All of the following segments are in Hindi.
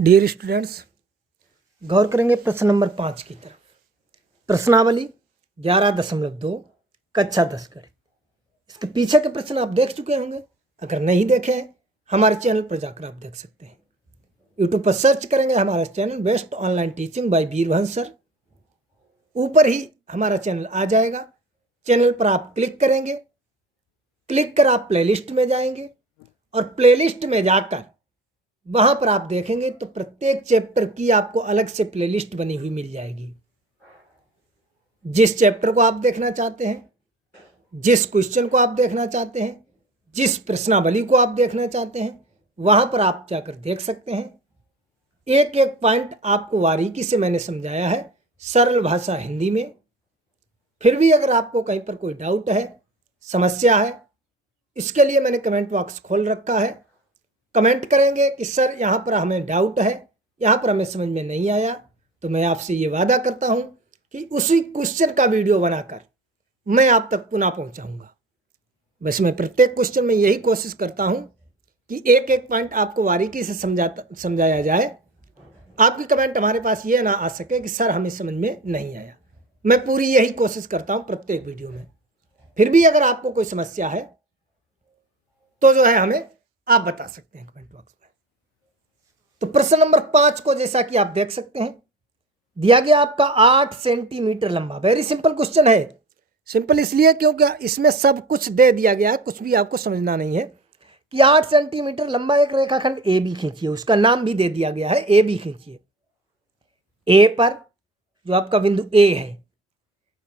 डियर स्टूडेंट्स, गौर करेंगे प्रश्न नंबर 5 की तरफ। प्रश्नावली 11.2 कक्षा 10 गणित। इसके पीछे के प्रश्न आप देख चुके होंगे। अगर नहीं देखे हैं हमारे चैनल पर जाकर आप देख सकते हैं। यूट्यूब पर सर्च करेंगे हमारा channel best online teaching by Veervansh sir. ऊपर ही हमारा चैनल आ जाएगा। चैनल पर आप क्लिक करेंगे, क्लिक कर आप प्लेलिस्ट में जाएंगे और प्लेलिस्ट में जाकर वहां पर आप देखेंगे तो प्रत्येक चैप्टर की आपको अलग से प्लेलिस्ट बनी हुई मिल जाएगी। जिस चैप्टर को आप देखना चाहते हैं, जिस क्वेश्चन को आप देखना चाहते हैं, जिस प्रश्नावली को आप देखना चाहते हैं, वहां पर आप जाकर देख सकते हैं। एक एक पॉइंट आपको बारीकी से मैंने समझाया है सरल भाषा हिंदी में। फिर भी अगर आपको कहीं पर कोई डाउट है, समस्या है, इसके लिए मैंने कमेंट बॉक्स खोल रखा है। कमेंट करेंगे कि सर यहाँ पर हमें डाउट है, यहाँ पर हमें समझ में नहीं आया, तो मैं आपसे ये वादा करता हूँ कि उसी क्वेश्चन का वीडियो बनाकर मैं आप तक पुनः पहुँचाऊँगा। बस मैं प्रत्येक क्वेश्चन में यही कोशिश करता हूँ कि एक एक पॉइंट आपको बारीकी से समझाया जाए। आपकी कमेंट हमारे पास ये ना आ सके कि सर हमें समझ में नहीं आया। मैं पूरी यही कोशिश करता हूँ प्रत्येक वीडियो में। फिर भी अगर आपको कोई समस्या है तो जो है हमें आप बता सकते हैं कमेंट बॉक्स में। तो प्रश्न नंबर 5 को जैसा कि आप देख सकते हैं, दिया गया आपका 8 सेंटीमीटर लंबा। वेरी सिंपल क्वेश्चन है। सिंपल इसलिए क्योंकि इसमें सब कुछ दे दिया गया है, कुछ भी आपको समझना नहीं है। कि 8 सेंटीमीटर लंबा एक रेखाखंड ए बी खींचिए, उसका नाम भी दे दिया गया है ए बी खींचिए। ए पर जो आपका बिंदु ए है,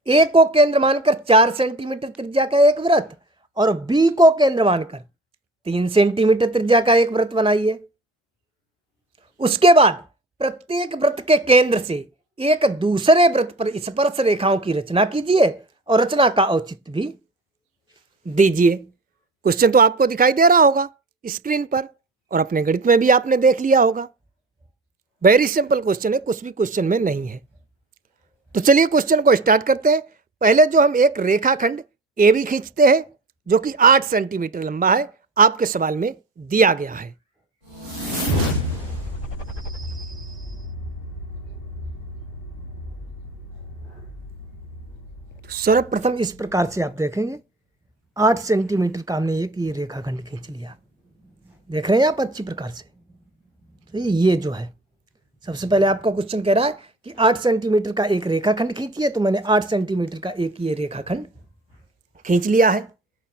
ए को केंद्र मानकर 4 सेंटीमीटर त्रिज्या का एक वृत्त और बी को केंद्र मानकर 3 सेंटीमीटर त्रिज्या का एक वृत्त बनाइए। उसके बाद प्रत्येक वृत्त के केंद्र से एक दूसरे वृत्त पर स्पर्श रेखाओं की रचना कीजिए और रचना का औचित्य भी दीजिए। क्वेश्चन तो आपको दिखाई दे रहा होगा स्क्रीन पर और अपने गणित में भी आपने देख लिया होगा। वेरी सिंपल क्वेश्चन है, कुछ भी क्वेश्चन में नहीं है। तो चलिए क्वेश्चन को स्टार्ट करते हैं। पहले जो हम एक रेखाखंड ए बी खींचते हैं जो कि 8 सेंटीमीटर लंबा है, आपके सवाल में दिया गया है। तो सर्वप्रथम इस प्रकार से आप देखेंगे 8 सेंटीमीटर का हमने एक ये रेखाखंड खींच लिया। देख रहे हैं आप अच्छी प्रकार से। तो ये जो है सबसे पहले आपका क्वेश्चन कह रहा है कि 8 सेंटीमीटर का एक रेखाखंड खींचिए। तो मैंने 8 सेंटीमीटर का एक ये रेखाखंड खींच लिया है,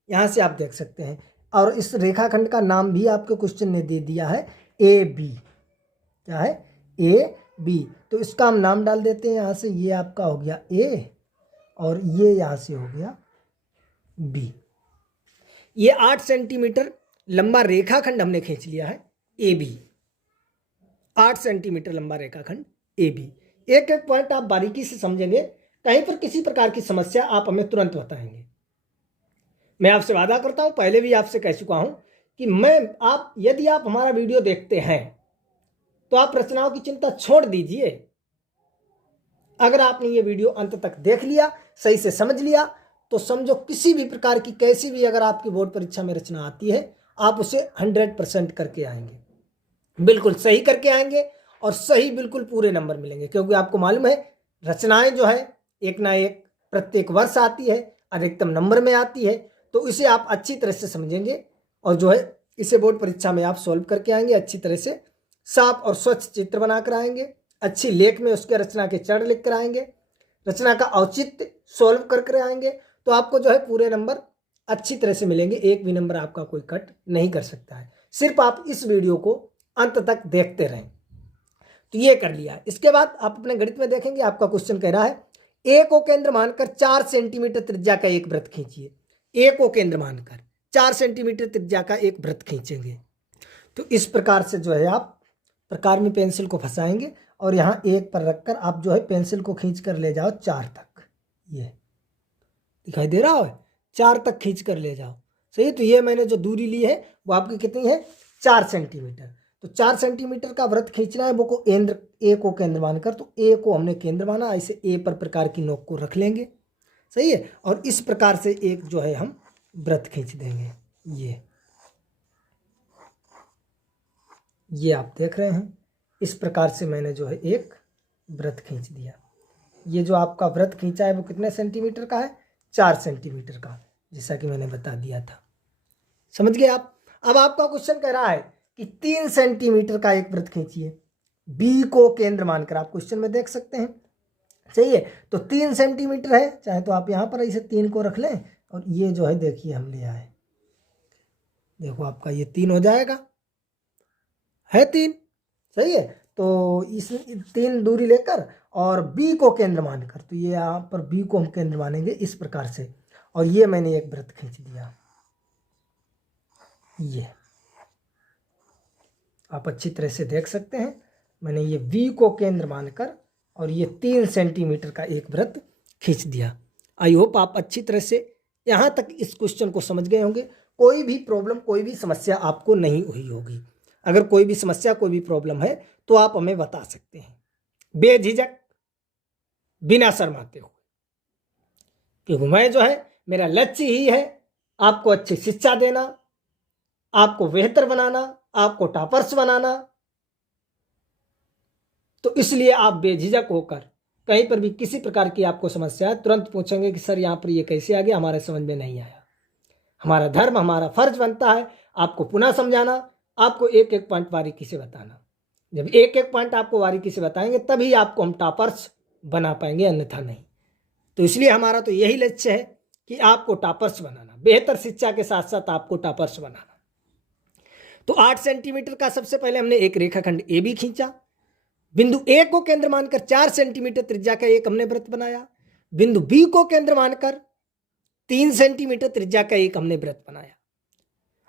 यहाँ से आप देख सकते हैं। और इस रेखाखंड का नाम भी आपके क्वेश्चन ने दे दिया है ए बी। क्या है? A B. तो इसका हम नाम डाल देते हैं यहाँ से। ये आपका हो गया ए और ये यहाँ से हो गया बी। ये 8 सेंटीमीटर लंबा रेखाखंड हमने खींच लिया है ए बी। 8 सेंटीमीटर लंबा रेखाखंड ए बी। एक एक पॉइंट आप बारीकी से समझेंगे। कहीं पर किसी प्रकार की समस्या आप हमें तुरंत बताएंगे। मैं आपसे वादा करता हूं, पहले भी आपसे कह चुका हूं कि यदि आप हमारा वीडियो देखते हैं तो आप रचनाओं की चिंता छोड़ दीजिए। अगर आपने ये वीडियो अंत तक देख लिया, सही से समझ लिया, तो समझो किसी भी प्रकार की कैसी भी अगर आपकी बोर्ड परीक्षा में रचना आती है, आप उसे 100% करके आएंगे। बिल्कुल सही करके आएंगे और सही बिल्कुल पूरे नंबर मिलेंगे। क्योंकि आपको मालूम है रचनाएं जो है एक ना एक प्रत्येक वर्ष आती है, अधिकतम नंबर में आती है। तो इसे आप अच्छी तरह से समझेंगे और जो है इसे बोर्ड परीक्षा में आप सॉल्व करके आएंगे। अच्छी तरह से साफ और स्वच्छ चित्र बनाकर आएंगे, अच्छी लेख में उसके रचना के चरण लिख कर आएंगे, रचना का औचित्य सॉल्व करके आएंगे। तो आपको जो है पूरे नंबर अच्छी तरह से मिलेंगे। एक भी नंबर आपका कोई कट नहीं कर सकता है। सिर्फ आप इस वीडियो को अंत तक देखते रहें। तो ये कर लिया। इसके बाद आप अपने गणित में देखेंगे आपका क्वेश्चन कह रहा है ए को केंद्र मानकर 4 सेंटीमीटर त्रिज्या का एक वृत्त खींचिए। ए को केंद्र मानकर 4 सेंटीमीटर त्रिज्या का एक वृत्त खींचेंगे। तो इस प्रकार से जो है आप प्रकार में पेंसिल को फंसाएंगे और यहाँ 1 पर रखकर आप जो है पेंसिल को खींच कर ले जाओ 4 तक। ये दिखाई दे रहा है, 4 तक खींच कर ले जाओ। सही। तो ये मैंने जो दूरी ली है वो आपकी कितनी है? 4 सेंटीमीटर। तो 4 सेंटीमीटर का वृत्त खींचना है, वो को ए को केंद्र मानकर। तो ए को हमने केंद्र माना, ऐसे ए पर प्रकार की नोक को रख लेंगे। सही है। और इस प्रकार से एक जो है हम वृत्त खींच देंगे। ये आप देख रहे हैं इस प्रकार से मैंने जो है एक वृत्त खींच दिया। ये जो आपका वृत्त खींचा है वो कितने सेंटीमीटर का है? 4 सेंटीमीटर का, जैसा कि मैंने बता दिया था। समझ गए आप? अब आपका क्वेश्चन कह रहा है कि 3 सेंटीमीटर का एक वृत्त खींचिए, बी को केंद्र मानकर। आप क्वेश्चन में देख सकते हैं, सही है। तो 3 सेंटीमीटर है, चाहे तो आप यहाँ पर इसे 3 को रख लें, और ये जो है देखिए हम ले आए, देखो आपका ये 3 हो जाएगा, है 3, सही है। तो इस 3 दूरी लेकर और बी को केंद्र मानकर, तो ये यहाँ पर बी को हम केंद्र मानेंगे इस प्रकार से, और ये मैंने एक वृत्त खींच दिया। ये आप अच्छी तरह से देख सकते हैं, मैंने ये बी को केंद्र मानकर और ये 3 सेंटीमीटर का एक वृत्त खींच दिया। आई होप आप अच्छी तरह से यहाँ तक इस क्वेश्चन को समझ गए होंगे। कोई भी प्रॉब्लम, कोई भी समस्या आपको नहीं हुई होगी। अगर कोई भी समस्या, कोई भी प्रॉब्लम है तो आप हमें बता सकते हैं बेझिझक, बिना शर्माते हुए, क्योंकि मैं जो है, मेरा लक्ष्य ही है आपको अच्छी शिक्षा देना, आपको बेहतर बनाना, आपको टॉपर्स बनाना। तो इसलिए आप बेझिझक होकर कहीं पर भी किसी प्रकार की आपको समस्या है, तुरंत पूछेंगे कि सर यहाँ पर ये कैसे आ गया, हमारे समझ में नहीं आया। हमारा धर्म, हमारा फर्ज बनता है आपको पुनः समझाना, आपको एक एक पॉइंट बारीकी से बताना। जब एक एक पॉइंट आपको बारीकी से बताएंगे तभी आपको हम टॉपर्स बना पाएंगे, अन्यथा नहीं। तो इसलिए हमारा तो यही लक्ष्य है कि आपको टॉपर्स बनाना, बेहतर शिक्षा के साथ साथ आपको टॉपर्स बनाना। तो 8 सेंटीमीटर का सबसे पहले हमने एक रेखाखंड ए बी खींचा, बिंदु ए को केंद्र मानकर 4 सेंटीमीटर त्रिज्या का एक हमने वृत्त बनाया, बिंदु बी को केंद्र मानकर 3 सेंटीमीटर त्रिज्या का एक हमने वृत्त बनाया।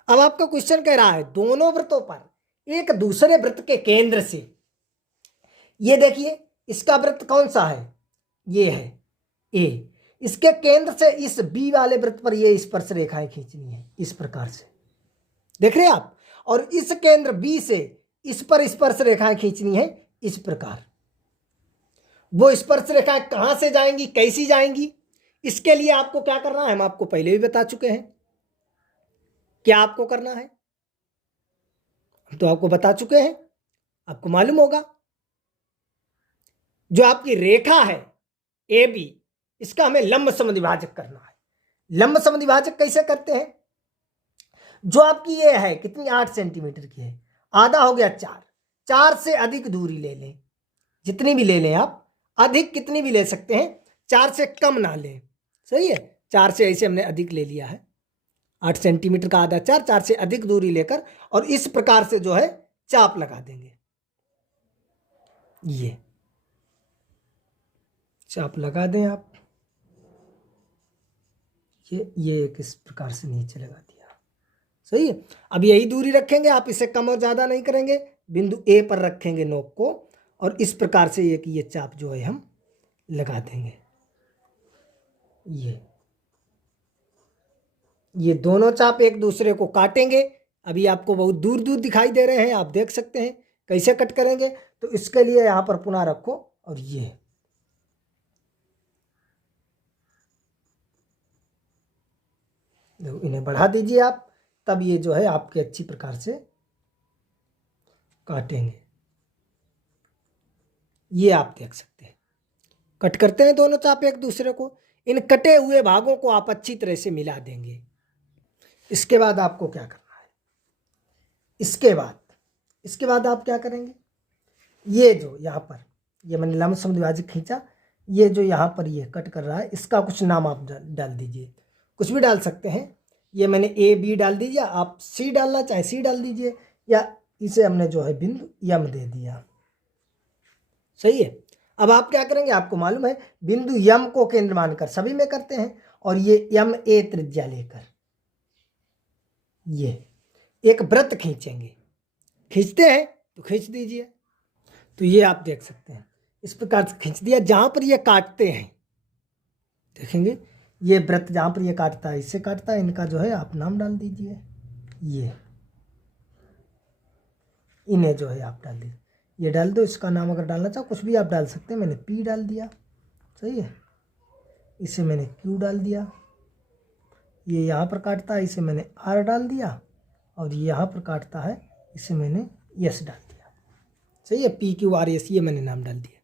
अब आपका क्वेश्चन कह रहा है दोनों वृत्तों पर एक दूसरे वृत्त के केंद्र से, ये देखिए इसका वृत्त कौन सा है, ये है ए, इसके केंद्र से इस बी वाले वृत्त पर ये स्पर्श रेखाएं खींचनी है इस प्रकार से, देख रहे हैं आप। और इस केंद्र बी से इस पर स्पर्श रेखाएं खींचनी है इस प्रकार। वो स्पर्श रेखाएं कहां से जाएंगी, कैसी जाएंगी, इसके लिए आपको क्या करना है हम आपको पहले भी बता चुके हैं। क्या आपको करना है तो आपको बता चुके हैं, आपको मालूम होगा। जो आपकी रेखा है ए बी, इसका हमें लंब समद्विभाजक करना है। लंब समद्विभाजक कैसे करते हैं? जो आपकी ये है कितनी, 8 सेंटीमीटर की है, आधा हो गया 4 से अधिक दूरी ले लें, जितनी भी ले लें आप, अधिक कितनी भी ले सकते हैं, 4 से कम ना लें, सही है। 4 से ऐसे हमने अधिक ले लिया है, 8 सेंटीमीटर का आधा 4 से अधिक दूरी लेकर और इस प्रकार से जो है चाप लगा देंगे। ये चाप लगा दें आप, ये एक इस प्रकार से नीचे लगा दिया, सही है। अब यही दूरी रखेंगे आप, इसे कम और ज़्यादा नहीं करेंगे, बिंदु ए पर रखेंगे नोक को और इस प्रकार से ये चाप जो है हम लगा देंगे। ये दोनों चाप एक दूसरे को काटेंगे। अभी आपको बहुत दूर दूर दिखाई दे रहे हैं, आप देख सकते हैं कैसे कट करेंगे। तो इसके लिए यहाँ पर पुनः रखो और ये देखो, इन्हें बढ़ा दीजिए आप, तब ये जो है आपके अच्छी प्रकार से काटेंगे। ये आप देख सकते हैं कट करते हैं दोनों चाप एक दूसरे को। इन कटे हुए भागों को आप अच्छी तरह से मिला देंगे। इसके बाद आपको क्या करना है, इसके बाद आप क्या करेंगे, ये जो यहाँ पर ये मैंने लंब समद्विभाजक खींचा, ये जो यहाँ पर ये कट कर रहा है, इसका कुछ नाम आप डाल दीजिए, कुछ भी डाल सकते हैं। ये मैंने ए बी डाल दीजिए, आप सी डालना चाहे सी डाल दीजिए, या इसे हमने जो है बिंदु यम दे दिया, सही है। अब आप क्या करेंगे, आपको मालूम है बिंदु यम को केंद्र मानकर सभी में करते हैं, और ये यम ए त्रिज्या लेकर ये एक वृत्त खींचेंगे। खींचते हैं तो खींच दीजिए। तो ये आप देख सकते हैं इस प्रकार से खींच दिया। जहां पर ये काटते हैं देखेंगे, ये वृत्त जहां पर ये काटता है, इससे काटता है, इनका जो है आप नाम डाल दीजिए। ये इन्हें जो है आप डाल दीजिए, ये डाल दो, इसका नाम अगर डालना चाहो कुछ भी आप डाल सकते हैं। मैंने पी डाल दिया, सही है। इसे मैंने क्यू डाल दिया, ये यहाँ पर काटता है, इसे मैंने आर डाल दिया, और ये यहाँ पर काटता है, इसे मैंने यस डाल दिया। सही है, PQRS ये मैंने नाम डाल दिया।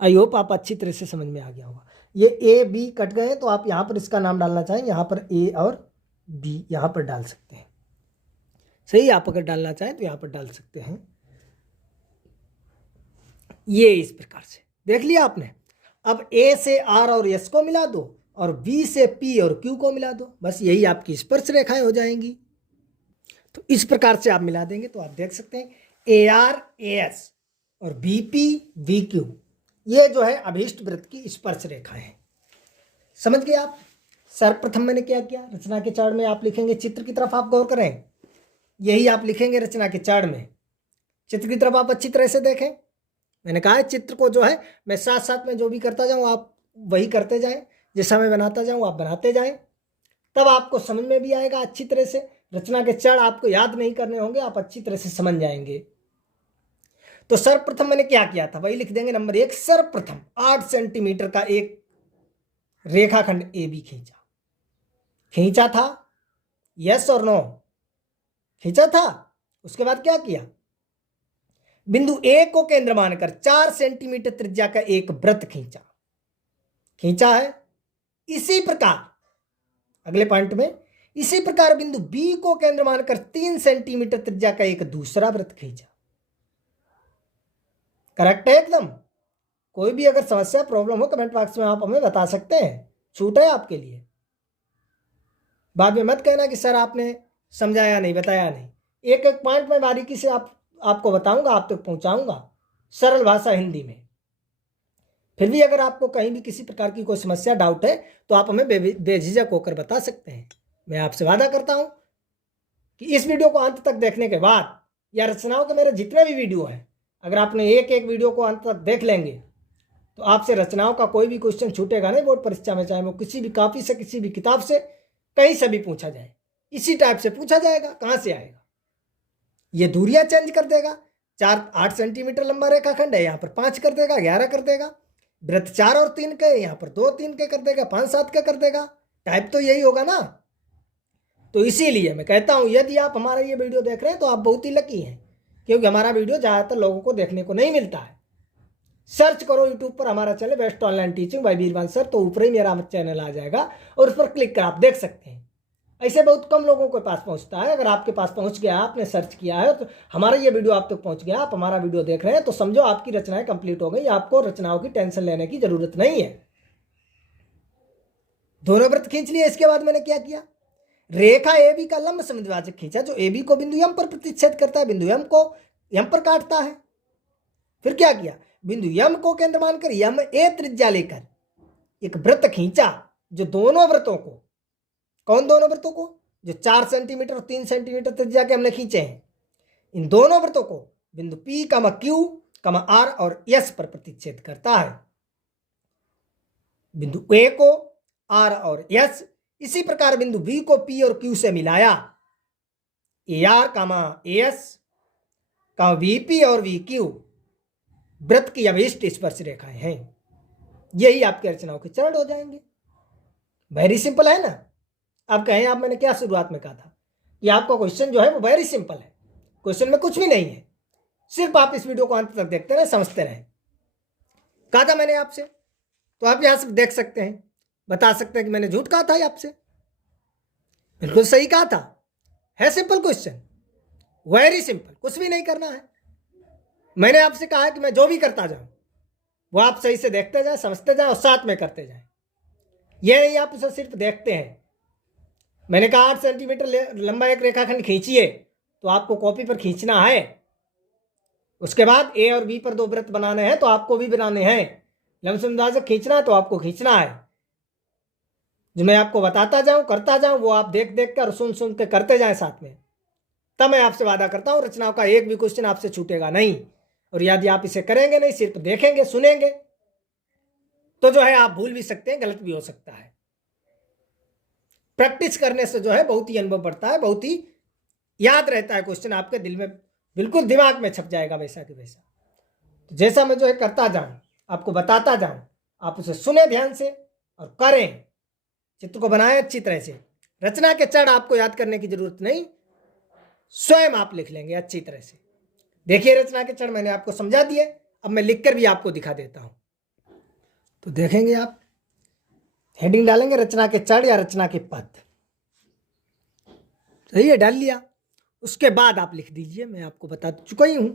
आई होप आप अच्छी तरह से समझ में आ गया होगा। ये A B कट गए तो आप यहाँ पर इसका नाम डालना चाहें, यहाँ पर A और B यहाँ पर डाल सकते हैं। सही, आप अगर डालना चाहें तो यहाँ पर डाल सकते हैं। ये इस प्रकार से देख लिया आपने। अब A से R और S को मिला दो और B से P और Q को मिला दो, बस यही आपकी स्पर्श रेखाएं हो जाएंगी। तो इस प्रकार से आप मिला देंगे तो आप देख सकते हैं AR AS और BP VQ, ये जो है अभीष्ट वृत्त की स्पर्श रेखाएं हैं। समझ गए आप। सर्वप्रथम मैंने क्या किया, रचना के चरण में आप लिखेंगे, चित्र की तरफ आप गौर करें, यही आप लिखेंगे रचना के चरण में। चित्र की तरफ आप अच्छी तरह से देखें। मैंने कहा है चित्र को जो है मैं साथ साथ में जो भी करता जाऊँ आप वही करते जाएं, जैसा मैं बनाता जाऊँ आप बनाते जाएं, तब आपको समझ में भी आएगा अच्छी तरह से। रचना के चरण आपको याद नहीं करने होंगे, आप अच्छी तरह से समझ जाएंगे। तो सर्वप्रथम मैंने क्या किया था, वही लिख देंगे। नंबर 1, सर्वप्रथम 8 सेंटीमीटर का एक रेखाखंड AB खींचा था, यस और नो, खींचा था। उसके बाद क्या किया, बिंदु A को केंद्र मानकर 4 सेंटीमीटर त्रिज्या का एक वृत्त खींचा है। इसी प्रकार अगले पॉइंट में, इसी प्रकार बिंदु B को केंद्र मानकर 3 सेंटीमीटर त्रिज्या का एक दूसरा वृत्त खींचा। करेक्ट है एकदम। कोई भी अगर समस्या प्रॉब्लम हो कमेंट बॉक्स में आप हमें बता सकते हैं, छूट है आपके लिए। बाद में मत कहना कि सर आपने समझाया नहीं, बताया नहीं। एक एक पॉइंट में बारीकी से आपको बताऊंगा, आप तक पहुंचाऊंगा सरल भाषा हिंदी में। फिर भी अगर आपको कहीं भी किसी प्रकार की कोई समस्या डाउट है तो आप हमें बेझिझक होकर बता सकते हैं। मैं आपसे वादा करता हूं कि इस वीडियो को अंत तक देखने के बाद, या रचनाओं के मेरे जितने भी वीडियो हैं, अगर आपने एक एक वीडियो को अंत तक देख लेंगे तो आपसे रचनाओं का कोई भी क्वेश्चन छूटेगा नहीं बोर्ड परीक्षा में, चाहे वो किसी भी कॉपी से, किसी भी किताब से, कहीं से भी पूछा जाए, इसी टाइप से पूछा जाएगा। कहाँ से आएगा, ये दूरियां चेंज कर देगा। 8 सेंटीमीटर लंबा रेखाखंड है, यहाँ पर 5 कर देगा, 11 कर देगा। वृत्त 4 और 3 के, यहाँ पर 2 3 के कर देगा, 5 7 के कर देगा। टाइप तो यही होगा ना। तो इसीलिए मैं कहता हूँ यदि आप हमारा ये वीडियो देख रहे हैं तो आप बहुत ही लकी हैं, क्योंकि हमारा वीडियो ज़्यादातर लोगों को देखने को नहीं मिलता है। सर्च करो यूट्यूब पर हमारा channel best online teaching by Veervansh sir, तो ऊपर ही मेरा चैनल आ जाएगा और उस पर क्लिक कर आप देख सकते हैं। ऐसे बहुत कम लोगों के पास पहुंचता है। अगर आपके पास पहुंच गया, आपने सर्च किया है, तो हमारा ये वीडियो आप तक पहुंच गया, आप हमारा वीडियो देख रहे हैं, तो समझो आपकी रचनाएं कंप्लीट हो गई। आपको रचनाओं की टेंशन लेने की जरूरत नहीं है। दोनों वृत्त खींच लिए। इसके बाद मैंने क्या किया, रेखा AB का लंब समद्विभाजक खींचा जो AB को बिंदु M पर प्रतिच्छेद करता है, बिंदु M को M पर काटता है। फिर क्या किया, बिंदु M को केंद्र मानकर MA त्रिज्या लेकर एक वृत्त खींचा जो दोनों वृत्तों को, कौन दोनों वृत्तों को, जो 4 सेंटीमीटर और 3 सेंटीमीटर त्रिज्या के हमने खींचे हैं, इन दोनों वृत्तों को बिंदु P, Q, R और S पर प्रतिच्छेद करता है। बिंदु A को R और S, इसी प्रकार बिंदु B को P और Q से मिलाया। AR, AS, VP और VQ वृत्त की अभीष्ट स्पर्श रेखाएं हैं। यही आपके रचनाओं के चरण हो जाएंगे। वेरी सिंपल है ना। आप कहें, आप मैंने क्या शुरुआत में कहा था कि आपका क्वेश्चन जो है वो वेरी सिंपल है, क्वेश्चन में कुछ भी नहीं है, सिर्फ आप इस वीडियो को अंत तक देखते रहे, समझते रहे। कहा था मैंने आपसे, तो आप यहां से देख सकते हैं, बता सकते हैं कि मैंने झूठ कहा था आपसे, बिल्कुल सही कहा था। है सिंपल क्वेश्चन, वेरी सिंपल, कुछ भी नहीं करना है। मैंने आपसे कहा है कि मैं जो भी करता जाऊं वो आप सही से देखते जाए, समझते जाए और साथ में करते जाए। यह नहीं आप उसे सिर्फ देखते हैं। मैंने कहा 8 सेंटीमीटर लंबा एक रेखाखंड खींचिए, तो आपको कॉपी पर खींचना है। उसके बाद A और B पर 2 वृत्त बनाने हैं तो आपको भी बनाने हैं। लंब समद्विभाजक खींचना है तो आपको खींचना है। जो मैं आपको बताता जाऊं, करता जाऊं, वो आप देख देख कर, सुन सुन के करते जाएं साथ में। तब मैं आपसे वादा करता हूं रचनाओं का एक भी क्वेश्चन आपसे छूटेगा नहीं। और यदि आप इसे करेंगे नहीं, सिर्फ देखेंगे, सुनेंगे, तो जो है आप भूल भी सकते हैं, गलत भी हो सकता है। प्रैक्टिस करने से जो है बहुत ही अनुभव बढ़ता है, बहुत ही याद रहता है क्वेश्चन, आपके दिल में बिल्कुल दिमाग में छप जाएगा वैसा कि वैसा। तो जैसा मैं जो है करता जाऊं, आपको बताता जाऊं, आप उसे सुने ध्यान से और करें, चित्र को बनाएं अच्छी तरह से। रचना के चरण आपको याद करने की जरूरत नहीं, स्वयं आप लिख लेंगे अच्छी तरह से। देखिए रचना के चरण मैंने आपको समझा दिए, अब मैं लिखकर भी आपको दिखा देता हूं। तो देखेंगे आप, हेडिंग डालेंगे रचना के चरण या रचना के पद। सही है, डाल लिया। उसके बाद आप लिख दीजिए, मैं आपको बता चुका ही हूं,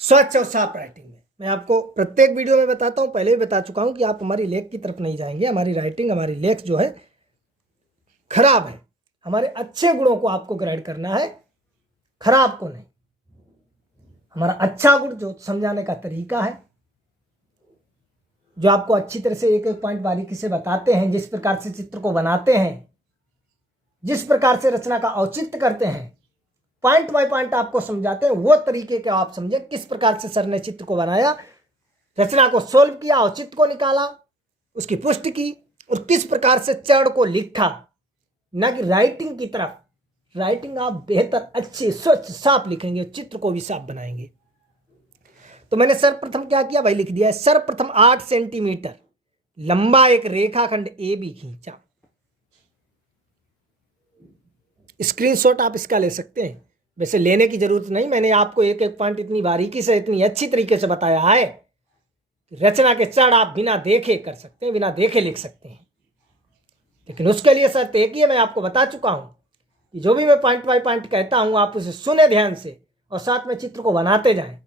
स्वच्छ और साफ राइटिंग में। मैं आपको प्रत्येक वीडियो में बताता हूं, पहले भी बता चुका हूं कि आप हमारी लेख की तरफ नहीं जाएंगे। हमारी राइटिंग, हमारी लेख जो है खराब है। हमारे अच्छे गुणों को आपको ग्रेड करना है, खराब को नहीं। हमारा अच्छा गुण जो समझाने का तरीका है, जो आपको अच्छी तरह से एक एक पॉइंट बारीकी से बताते हैं, जिस प्रकार से चित्र को बनाते हैं, जिस प्रकार से रचना का औचित्य करते हैं, पॉइंट बाय पॉइंट आपको समझाते हैं, वो तरीके के आप समझे। किस प्रकार से सर ने चित्र को बनाया, रचना को सोल्व किया, औचित्य को निकाला, उसकी पुष्टि की, और किस प्रकार से चरण को लिखा, ना कि राइटिंग की तरफ। राइटिंग आप बेहतर, अच्छी, स्वच्छ, साफ लिखेंगे, चित्र को भी साफ बनाएंगे। तो मैंने सर्वप्रथम क्या किया भाई, लिख दिया है। सर्वप्रथम 8 सेंटीमीटर लंबा एक रेखाखंड ए बी खींचा। स्क्रीनशॉट आप इसका ले सकते हैं, वैसे लेने की जरूरत नहीं। मैंने आपको एक एक पॉइंट इतनी बारीकी से, इतनी अच्छी तरीके से बताया है कि रचना के चरण आप बिना देखे कर सकते हैं, बिना देखे लिख सकते हैं। लेकिन उसके लिए शर्त एक ही है, मैं आपको बता चुका हूं कि जो भी मैं पॉइंट बाय पॉइंट कहता हूं, आप उसे सुने ध्यान से और साथ में चित्र को बनाते जाएं।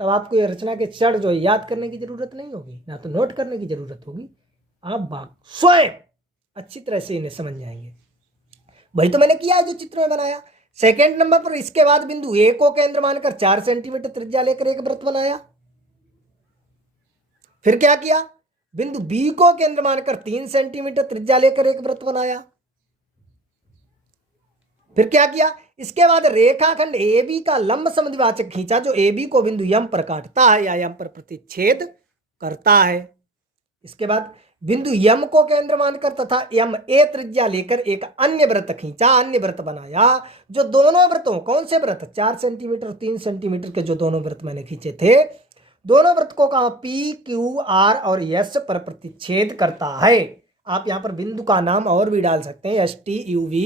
तब आपको ये रचना के चरण जो है याद करने की जरूरत नहीं होगी, ना तो नोट करने की जरूरत होगी। आप स्वयं अच्छी तरह से इन्हें समझ जाएंगे। वही तो मैंने किया है जो चित्र में बनाया। सेकेंड नंबर पर इसके बाद बिंदु ए को केंद्र मानकर 4 सेंटीमीटर त्रिज्या लेकर एक वृत्त बनाया। फिर क्या किया, बिंदु बी को केंद्र मानकर 3 सेंटीमीटर त्रिज्या लेकर एक वृत्त बनाया। फिर क्या किया, इसके बाद रेखाखंड ए बी का लंब समद्विभाजक खींचा, जो ए बी को बिंदु यम पर काटता है या यम पर प्रतिच्छेद करता है। इसके बाद बिंदु यम को केंद्र मानकर तथा यम ए त्रिज्या लेकर एक अन्य वृत्त खींचा, अन्य वृत्त बनाया, जो दोनों वृत्तों, कौन से वृत्त, 4 सेंटीमीटर और 3 सेंटीमीटर के जो दोनों वृत्त मैंने खींचे थे, दोनों वृत्त को कहां, पी क्यू आर और एस पर प्रतिच्छेद करता है। आप यहां पर बिंदु का नाम और भी डाल सकते हैं, S T U V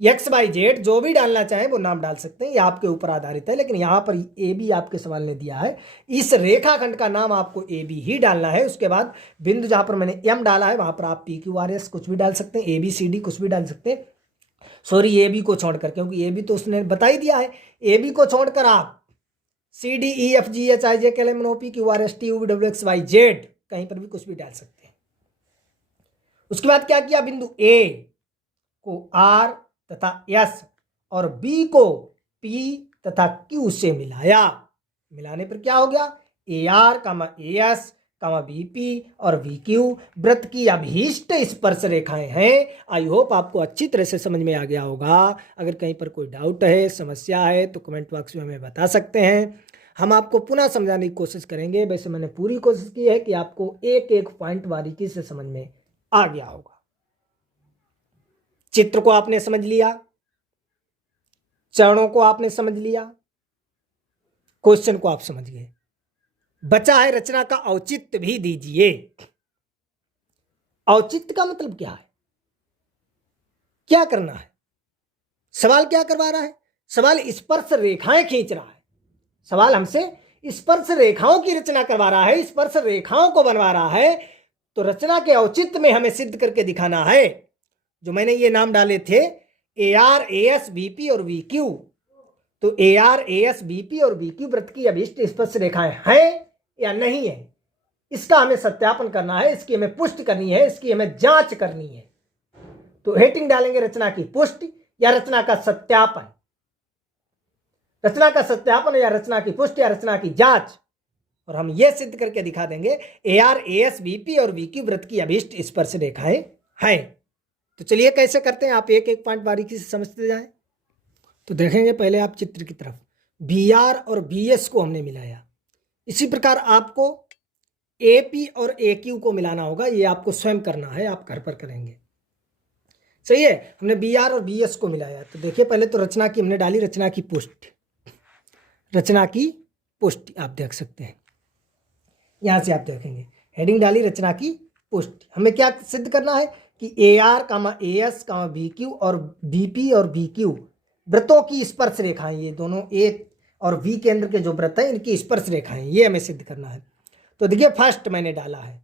X Y Z, जो भी डालना चाहें वो नाम डाल सकते हैं, ये आपके ऊपर आधारित है। लेकिन यहाँ पर ए बी आपके सवाल ने दिया है, इस रेखाखंड का नाम आपको ए बी ही डालना है। उसके बाद बिंदु जहाँ पर मैंने एम डाला है, वहाँ पर आप पी क्यू आर एस कुछ भी डाल सकते हैं, ए बी सी डी कुछ भी डाल सकते हैं। सॉरी, ए बी को छोड़कर, क्योंकि ए बी तो उसने बता ही दिया है। ए बी को छोड़कर आप C D E F G H I J K L M N O P Q R S T U V W X Y Z कहीं पर भी कुछ भी डाल सकते हैं। उसके बाद क्या किया, बिंदु ए को आर तथा एस और बी को पी तथा क्यू से मिलाया। मिलाने पर क्या हो गया, A R comma A S comma B P और वी क्यू वृत्त की अभीष्ट स्पर्श रेखाएं हैं। आई होप आपको अच्छी तरह से समझ में आ गया होगा। अगर कहीं पर कोई डाउट है, समस्या है, तो कमेंट बॉक्स में हमें बता सकते हैं, हम आपको पुनः समझाने की कोशिश करेंगे। वैसे मैंने पूरी कोशिश की है कि आपको एक एक पॉइंट बारीकी से समझ में आ गया होगा। चित्र को आपने समझ लिया, चरणों को आपने समझ लिया, क्वेश्चन को आप समझ गए। बचा है रचना का औचित्य भी दीजिए। औचित्य का मतलब क्या है, क्या करना है, सवाल क्या करवा रहा है, सवाल स्पर्श रेखाएं खींच रहा है। सवाल हमसे स्पर्श रेखाओं की रचना करवा रहा है, स्पर्श रेखाओं को बनवा रहा है। तो रचना के औचित्य में हमें सिद्ध करके दिखाना है। जो मैंने ये नाम डाले थे, A R A S B P और वी क्यू, तो A R A S B P और वी क्यू वृत्त की अभीष्ट स्पर्श रेखाएं हैं या नहीं है, इसका हमें सत्यापन करना है, इसकी हमें पुष्टि करनी है, इसकी हमें जांच करनी है। तो हेडिंग डालेंगे रचना की पुष्टि या रचना का सत्यापन। रचना का सत्यापन या रचना की पुष्टि या रचना की जांच, और हम यह सिद्ध करके दिखा देंगे A R A S B P और वी क्यू वृत्त की अभीष्ट स्पर्श रेखाएं हैं। तो चलिए कैसे करते हैं, आप एक एक पॉइंट बारीकी से समझते जाएं। तो देखेंगे पहले आप चित्र की तरफ, बी आर और बी एस को हमने मिलाया। इसी प्रकार आपको ए पी और ए क्यू को मिलाना होगा, ये आपको स्वयं करना है, आप घर पर करेंगे। सही है, हमने बी आर और बी एस को मिलाया। तो देखिए पहले तो रचना की हमने डाली, रचना की पुष्टि, रचना की पुष्टि आप देख सकते हैं, यहां से आप देखेंगे हेडिंग डाली रचना की पुष्टि। हमें क्या सिद्ध करना है कि A R comma A S comma B Q और बी पी और बी क्यू वृत्तों की स्पर्श रेखाएं, ये दोनों ए और वी केंद्र के जो वृत्त हैं इनकी स्पर्श रेखाएं, ये हमें सिद्ध करना है। तो देखिए फर्स्ट मैंने डाला है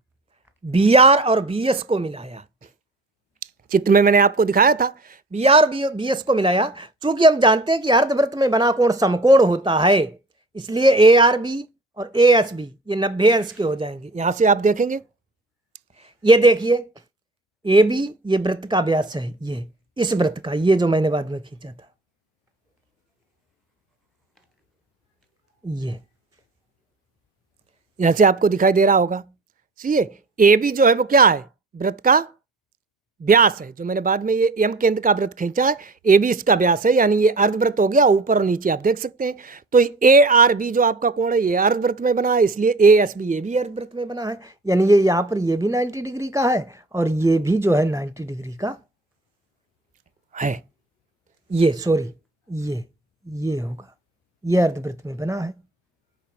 बी आर और बी एस को मिलाया, चित्र में मैंने आपको दिखाया था बी आर बी एस को मिलाया। चूंकि हम जानते हैं कि अर्धवृत्त में बना कोण समकोण होता है, इसलिए ए आर बी और ए एस बी ये 90 अंश के हो जाएंगे। यहां से आप देखेंगे, ये देखिए ए बी ये वृत्त का व्यास है, ये इस वृत्त का, ये जो मैंने बाद में खींचा था, ये यहां से आपको दिखाई दे रहा होगा। सी ए बी जो है वो क्या है, वृत्त का व्यास है, जो मैंने बाद में ये एम केंद्र का वृत्त खींचा है, ए बी इसका व्यास है, यानी ये अर्धवृत्त हो गया, ऊपर और नीचे आप देख सकते हैं। तो ए आर बी जो आपका कोण है ये अर्धवृत्त में बना है, इसलिए ए एस बी ये भी अर्धवृत्त में बना है, यानी ये यहाँ पर ये भी 90 डिग्री का है और ये भी जो है 90 डिग्री का है। ये सॉरी ये होगा, ये अर्धवृत्त में बना है,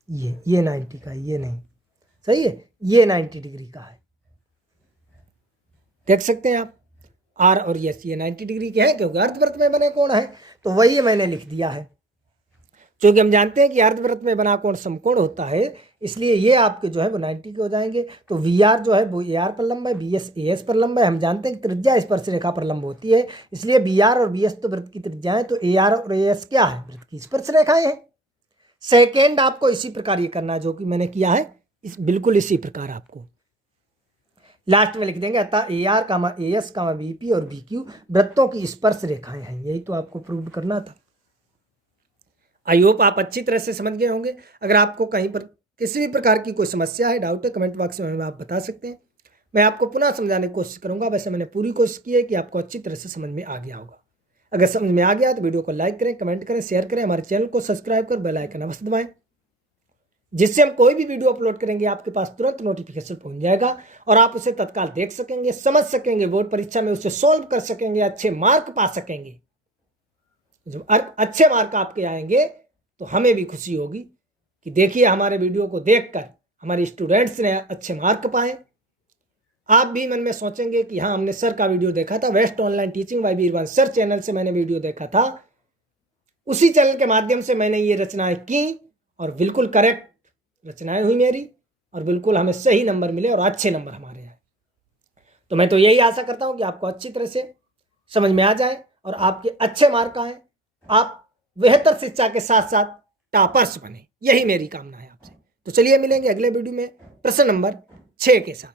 ये 90 का, ये नहीं, सही है, ये 90 डिग्री का है, देख सकते हैं आप। आर और यस ये 90 डिग्री के हैं क्योंकि अर्धवृत्त में बने कोण है, तो वही मैंने लिख दिया है। क्योंकि हम जानते हैं कि अर्धवृत्त में बना कोण समकोण होता है, इसलिए ये आपके जो है वो 90 के हो जाएंगे। तो वी आर जो है वो ए आर पर लंब है, बी एस ए एस पर लंब है। हम जानते हैं कि त्रिज्या स्पर्श रेखा पर लंब होती है, इसलिए बी आर और बी एस तो वृत्त की त्रिज्याएं, तो ए आर और ए एस क्या है, वृत्त की स्पर्श रेखाएं हैं। सेकेंड आपको इसी प्रकार ये करना है जो कि मैंने किया है, बिल्कुल इसी प्रकार आपको लास्ट में लिख देंगे। अतः A R comma A S comma B P और बी क्यू वृत्तों की स्पर्श रेखाएं हैं, यही तो आपको प्रूव करना था। आई होप आप अच्छी तरह से समझ गए होंगे। अगर आपको कहीं पर किसी भी प्रकार की कोई समस्या है, डाउट है, कमेंट बॉक्स में आप बता सकते हैं, मैं आपको पुनः समझाने की कोशिश करूंगा। वैसे मैंने पूरी कोशिश की है कि आपको अच्छी तरह से समझ में आ गया होगा। अगर समझ में आ गया तो वीडियो को लाइक करें, कमेंट करें, शेयर करें, हमारे चैनल को सब्सक्राइब कर बेल आइकन अवश्य दबाएं, जिससे हम कोई भी वीडियो अपलोड करेंगे आपके पास तुरंत नोटिफिकेशन पहुंच जाएगा और आप उसे तत्काल देख सकेंगे, समझ सकेंगे, बोर्ड परीक्षा में उसे सोल्व कर सकेंगे, अच्छे मार्क पा सकेंगे। जब अच्छे मार्क आपके आएंगे तो हमें भी खुशी होगी कि देखिए हमारे वीडियो को देखकर हमारे स्टूडेंट्स ने अच्छे मार्क पाए। आप भी मन में सोचेंगे कि हाँ, हमने सर का वीडियो देखा था, best online teaching by Veervansh sir channel से मैंने वीडियो देखा था, उसी चैनल के माध्यम से मैंने ये रचनाएं की और बिल्कुल करेक्ट रचनाएं हुई मेरी और बिल्कुल हमें सही नंबर मिले और अच्छे नंबर हमारे आए। तो मैं तो यही आशा करता हूं कि आपको अच्छी तरह से समझ में आ जाए और आपके अच्छे मार्क आए, आप बेहतर शिक्षा के साथ साथ टॉपर्स बने, यही मेरी कामना है आपसे। तो चलिए मिलेंगे अगले वीडियो में प्रश्न नंबर 6 के साथ।